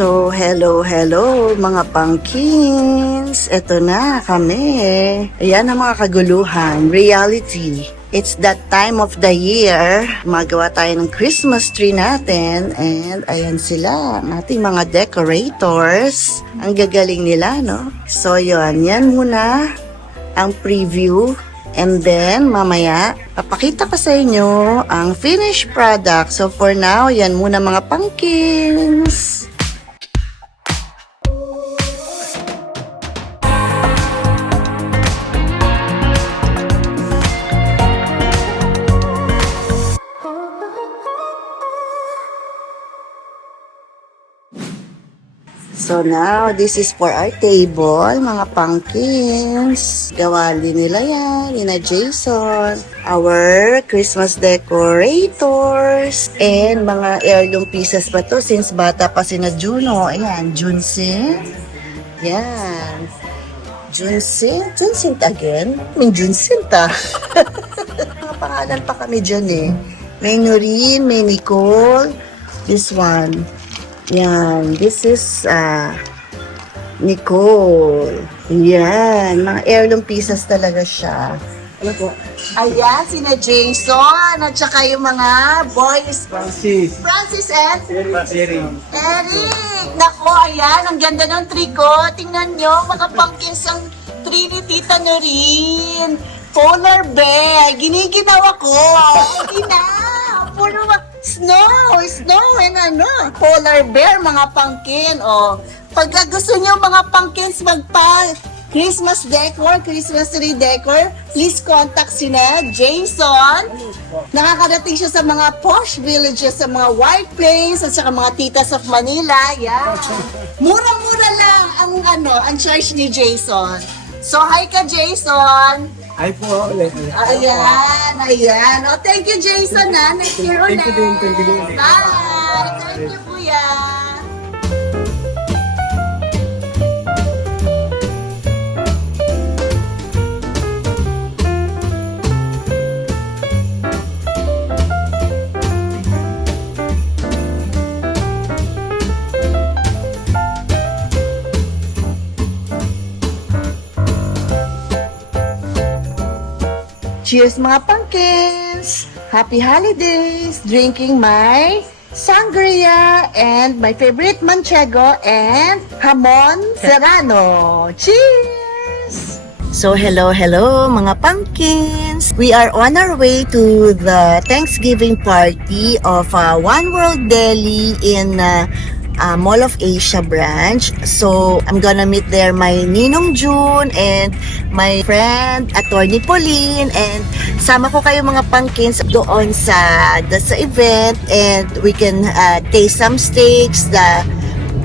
So, hello mga pumpkins. Eto na kami. Ayan ang mga kaguluhan. Reality. It's that time of the year. Magawa tayo ng Christmas tree natin. And ayan sila, ang ating mga decorators. Ang gagaling nila, no? So, yun. Yan muna ang preview. And then, mamaya, papakita ko sa inyo ang finished product. So, for now, yan muna mga pumpkins. So now, this is for our table, mga pumpkins. Gawa din nila yan, nina Jason. Our Christmas decorators. And mga heirloom pieces pa to since bata pa si na Juno. Ayan, Junsin. Yan. Junsin? Junsin again? Junsin ta. Mga pangalan pa kami dyan eh. May Noreen, may Nicole. This one. Yan, this is Nicole. Yan, mga heirloom pieces talaga siya. Ano po? Ayan, sina Jason at saka yung mga boys. Francis and? Eric. Nako, ayan, ang ganda ng tree ko. Tingnan nyo, mga pumpkins ang tree ni Tita Noreen. Polar bear. Giniginaw ako. Hindi na. Puro snow and ano, polar bear, mga pumpkin. Pag gusto nyo mga pumpkins Christmas decor, Christmas tree decor, please contact sina Jason. Nakakarating siya sa mga posh villages, sa mga White Plains, at saka mga titas of Manila. Yeah. Mura-mura lang ang charge ni Jason. So, hi ka, Jason. Ay po, ulit. Ayan. Thank you, Jason, ha. Next year ulit. Thank you din. Bye. Thank you, kuya. Cheers mga pumpkins! Happy holidays! Drinking my sangria and my favorite manchego and hamon serrano. Cheers! So hello mga pumpkins! We are on our way to the Thanksgiving party of One World Deli in Mall of Asia branch. So, I'm gonna meet there my Ninong June and my friend, Attorney Pauline, and sama ko kayo mga pumpkins doon sa event, and we can taste some steaks, the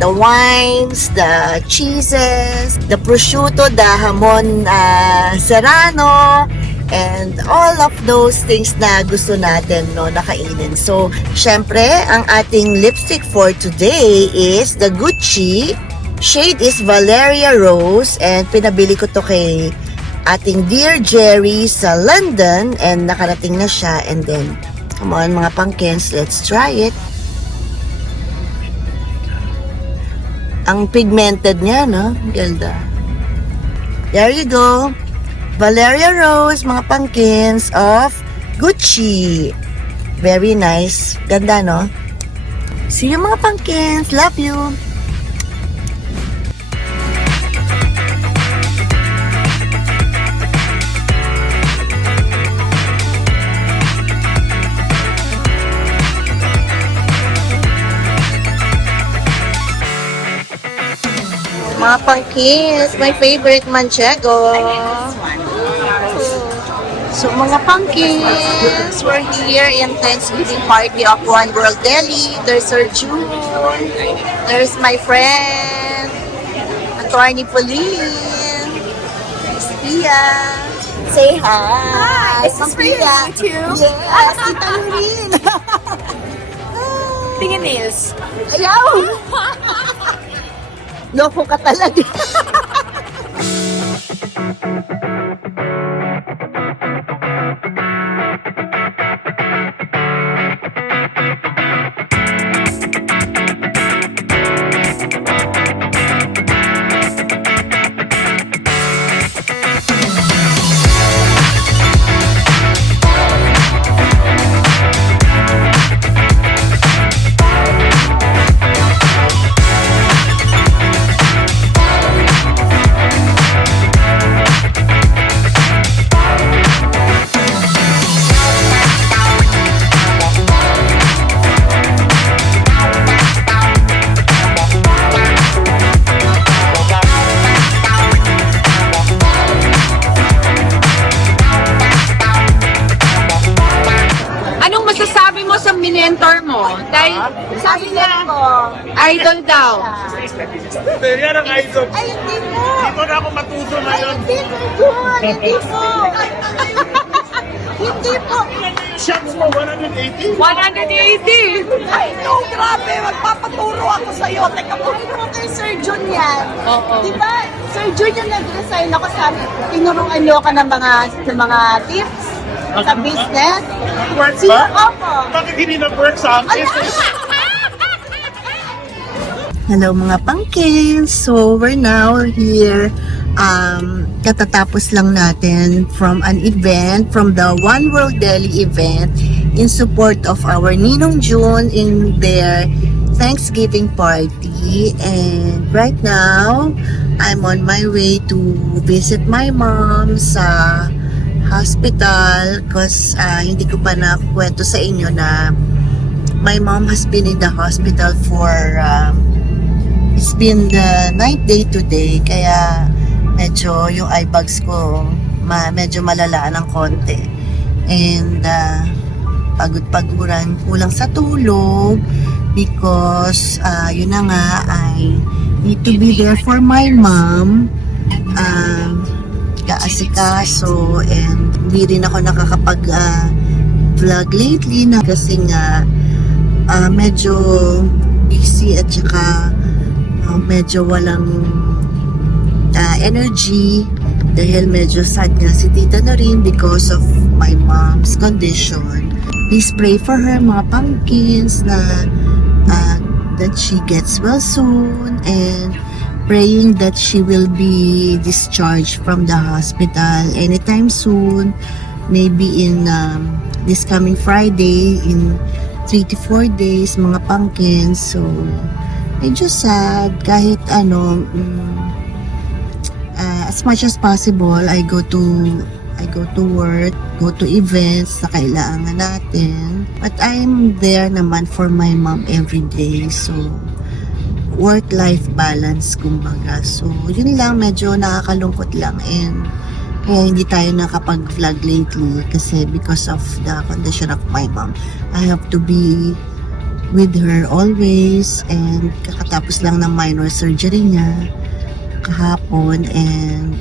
wines, the cheeses, the prosciutto, the hamon serrano, and all of those things na gusto natin nakainin. So, syempre, ang ating lipstick for today is the Gucci. Shade is Valeria Rose, and pinabili ko to kay ating Dear Jerry sa London, and nakarating na siya. And then, come on mga pumpkins, let's try it. Ang pigmented niya, no? Ganda. There you go. Valeria Rose, mga pumpkins of Gucci. Very nice. Ganda, no? See you, mga pumpkins. Love you. Mga pumpkins, my favorite manchego. So mga pumpkins, we're here in Thanksgiving party of One World Deli. There's Sir June. There's my friend, Attorney Pauline. Miss Pia. Say hi. This is for you too. Yes, Tita Noreen. Fingernails. Ayaw. Loko ka talaga. Ay, sabi niya, idol daw. Yan ang idol. Ay, hindi mo! Dito na ako matuto ngayon. Hindi mo yun! Hindi mo! Hindi po! Shots mo, 180. 180. Ay, no! Grabe! Magpapaturo ako sa'yo. Teka po, mo kay Sir Jun yan. Oo. Di ba? Sir Jun yung nag-resign ako sa tinuruan niyo ka ng mga tips sa business. Work Sino? ba? Opo. Bakit hindi nag-work sa akin? Hello mga pumpkins! So we're now here. Katatapos lang natin from an event, from the One World Delhi event in support of our Ninong June in their Thanksgiving party. And right now, I'm on my way to visit my mom sa hospital because hindi ko pa nakwento sa inyo na my mom has been in the hospital for it's been the 9th day today, kaya medyo yung eye bags ko medyo malala ng konti. And pagod-paguran, kulang sa tulog because yun na nga, I need to be there for my mom, kaasikaso, and hindi rin ako nakakapag vlog lately na kasi nga medyo busy at saka medyo walang energy dahil medyo sad nga si Tita Noreen because of my mom's condition. Please pray for her mga pumpkins na that she gets well soon, and praying that she will be discharged from the hospital anytime soon, maybe in this coming Friday, in 3 to 4 days mga pumpkins. So medyo sad kahit as much as possible I go to work, go to events na kailangan natin, but I'm there naman for my mom every day. So work-life balance kumbaga. So yun lang, medyo nakakalungkot lang, and kaya hindi tayo nakapag-vlog lately kasi because of the condition of my mom. I have to be with her always, and kakatapos lang ng minor surgery niya kahapon, and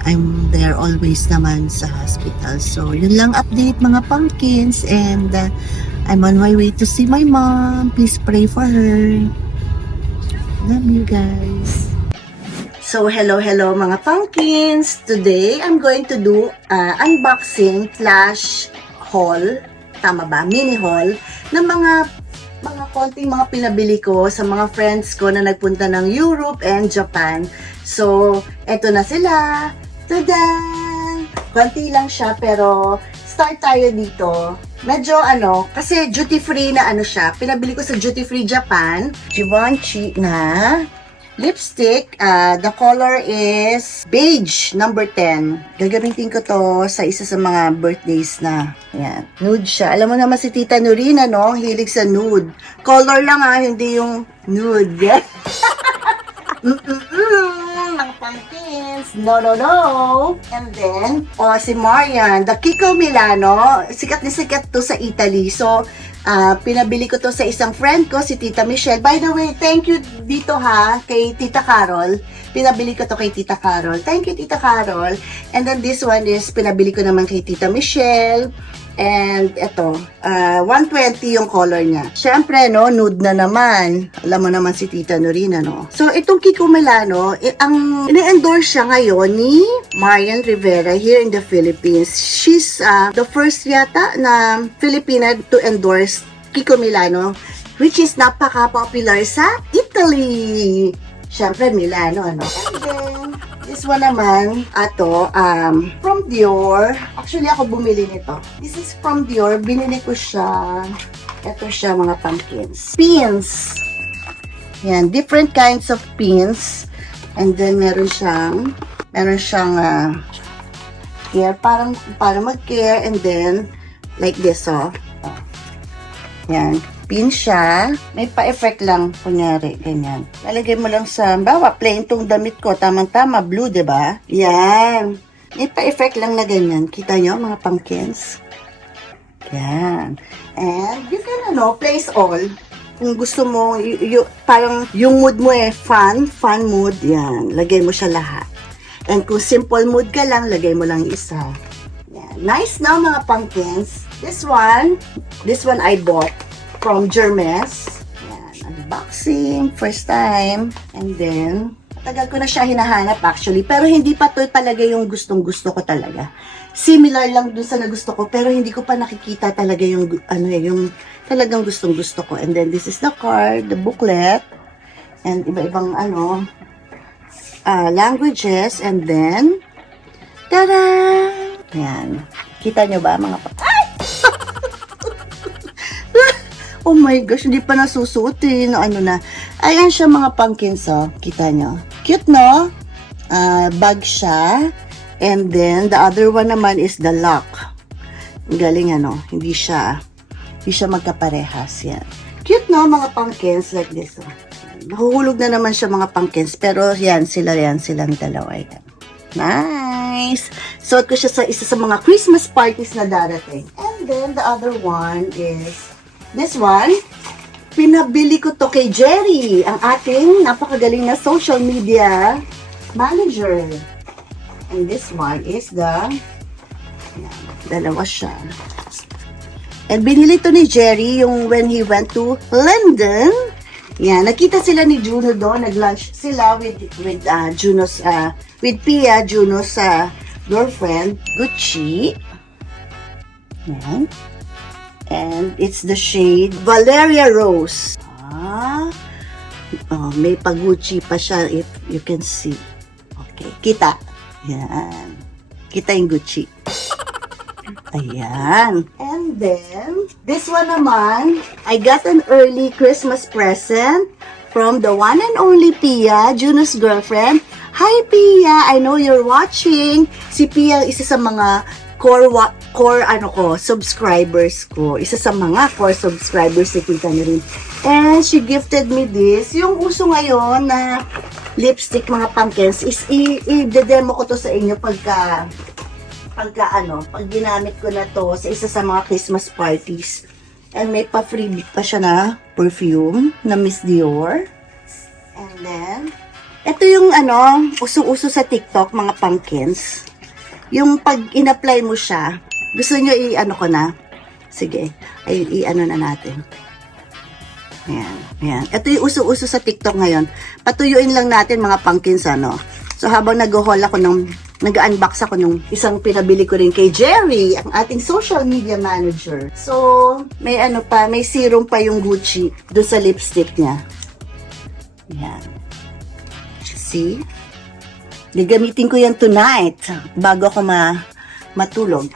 I'm there always naman sa hospital. So yun lang update mga pumpkins, and I'm on my way to see my mom. Please pray for her. Love you guys. So hello mga pumpkins. Today I'm going to do unboxing slash haul, tama ba? Mini haul ng mga konting mga pinabili ko sa mga friends ko na nagpunta ng Europe and Japan. So, eto na sila. Tada! Konti lang siya, pero start tayo dito. Medyo kasi duty free na siya. Pinabili ko sa duty free Japan. Givenchy na lipstick. The color is beige, number 10. Gagamitin ko to sa isa sa mga birthdays na. Ayan. Nude siya. Alam mo naman si Tita Noreen, hilig sa nude. Color lang hindi yung nude. Mga pumpkins. No. And then, si Marian, the Kiko Milano. Sikat na sikat to sa Italy. So, pinabili ko to sa isang friend ko, si Tita Michelle. By the way, thank you dito kay Tita Carol. Pinabili ko to kay Tita Carol. Thank you, Tita Carol. And then this one is, pinabili ko naman kay Tita Michelle. And ito, 120 yung color niya. Siyempre, nude na naman. Alam mo naman si Tita Noreen, So, itong Kiko Milano, ang ini-endorse siya ngayon ni Marian Rivera here in the Philippines. She's the first yata na Filipina to endorse Kiko Milano, which is napaka-popular sa Italy. Siyempre, Milano, And then, this one naman, from Dior. Actually, ako bumili nito. This is from Dior. Binili ko siya. Ito siya, mga pumpkins. Pins. Yan, different kinds of pins. And then, meron siyang care, para mag-care. And then, like this, Yan. Pin siya. May pa-effect lang, kunyari, ganyan. Lalagay mo lang sa, plain tong damit ko, tamang-tama, blue, diba? Yan. May pa-effect lang na ganyan. Kita nyo, mga pumpkins? Yan. And you can, place all. Kung gusto mo, parang yung mood mo fun mood, yan. Lagay mo siya lahat. And kung simple mood ka lang, lagay mo lang isa. Yan. Nice na mga pumpkins. This one I bought from Hermes. Yan. Unboxing, first time. And then, tagal ko na siya hinahanap actually. Pero hindi pa to talaga yung gustong-gusto ko talaga. Similar lang dun sa nagusto ko, pero hindi ko pa nakikita talaga yung, yung talagang gustong-gusto ko. And then, this is the card, the booklet, and iba-ibang, languages, and then, tada! Yan. Kita nyo ba, mga Ay! Oh my gosh, hindi pa nasusuotin. Na. Ayan siya, mga pumpkins, oh. Kita nyo. Cute, no? Bag siya. And then, the other one naman is the lock. Galing, hindi siya magkaparehas. Yan. Cute, no, mga pumpkins like this. Oh. Nahuhulog na naman siya, mga pumpkins. Pero, silang dalawa. Yan. Nice! Suot ko siya sa isa sa mga Christmas parties na darating. And then, the other one is this one. Pinabili ko to kay Jerry, ang ating napakagaling na social media manager. And this one is dalawa siya. And binili to ni Jerry yung when he went to London. Yan, nakita sila ni Juno doon, nag-lunch sila with Juno's, with Pia, Juno's girlfriend, Gucci. Yan. And it's the shade Valeria Rose. May pag-Gucci pa siya if you can see. Okay, kita. Yan. Kita yung Gucci. Ayan. And then, this one naman, I got an early Christmas present from the one and only Pia, Juno's girlfriend. Hi, Pia! I know you're watching. Si Pia, isa sa mga core subscribers ko. Isa sa mga core subscribers, nakita niyo rin. And she gifted me this. Yung uso ngayon na lipstick, mga pumpkins, is i-demo ko to sa inyo pag ginamit ko na to sa isa sa mga Christmas parties. And may pa-free pa siya na perfume na Miss Dior. And then, ito yung uso-uso sa TikTok, mga pumpkins. Yung pag in-apply mo siya, gusto nyo ko na? Sige, na natin. Ayan. Ito yung uso-uso sa TikTok ngayon. Patuyuin lang natin, mga pumpkins, So, habang nag-haul ako nag-unbox ako nung isang pinabili ko rin kay Jerry, ang ating social media manager. So, may may serum pa yung Gucci doon sa lipstick niya. Ayan. See? Gagamitin ko yan tonight bago ako matulog.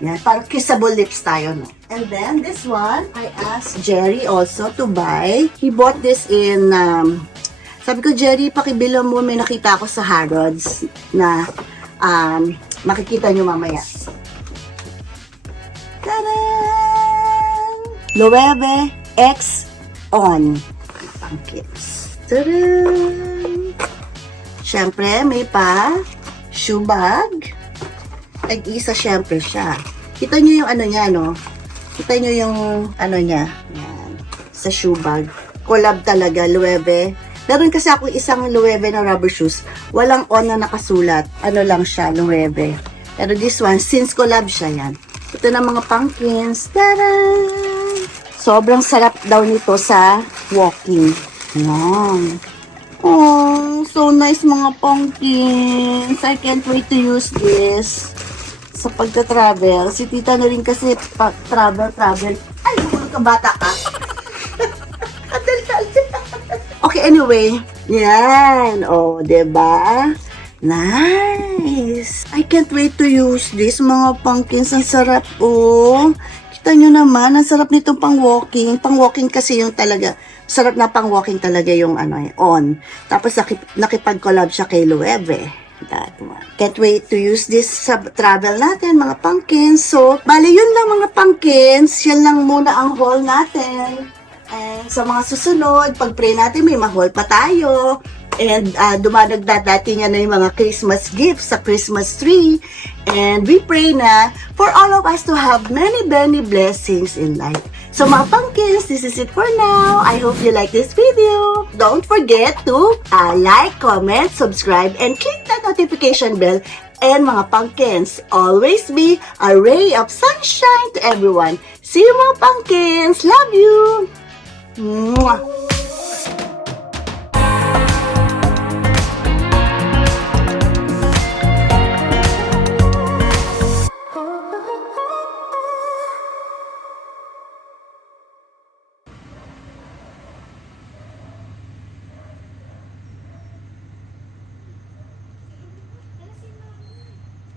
Yan, parang kissable lips tayo, no? And then, this one, I asked Jerry also to buy. He bought this in, sabi ko, Jerry, pakibila mo, may nakita ako sa Harrods na, makikita nyo mamaya. Tadaan! Loewe X On. Pumpkins. Tadaan! Siyempre, may pa shoe bag. Tag-isa siyempre siya. Kita nyo yung niya, no? Kita nyo yung niya. Yan. Sa shoe bag. Collab talaga, Loewe. Meron kasi ako isang Loewe na rubber shoes. Walang on na nakasulat. Lang siya, Loewe. Pero this one, since collab siya yan. Ito na mga pumpkins. Tadaan! Sobrang sarap daw nito sa walking. Yan. Oh, so nice, mga pumpkins. I can't wait to use this sa pagta-travel. Si tita na rin kasi travel. Ay, kabata ka. Okay, anyway. Yan. Oh, diba? Nice. I can't wait to use this, mga pumpkins. Ang sarap, oh. Kita nyo naman, ang sarap nitong pang-walking. Pang-walking kasi yung talaga, sarap na pang-walking talaga yung on. Tapos nakipag-collab siya kay Loewe. That one. Can't wait to use this sa travel natin, mga pumpkins. So, bali yun lang, mga pumpkins. Yan lang muna ang haul natin. And sa mga susunod, pag-pray natin, may ma-haul pa tayo. And dumadagdadating na yung mga Christmas gifts sa Christmas tree. And we pray na for all of us to have many, many blessings in life. So mga pumpkins, this is it for now. I hope you like this video. Don't forget to like, comment, subscribe, and click that notification bell. And mga pumpkins, always be a ray of sunshine to everyone. See you mga pumpkins. Love you. Mwah.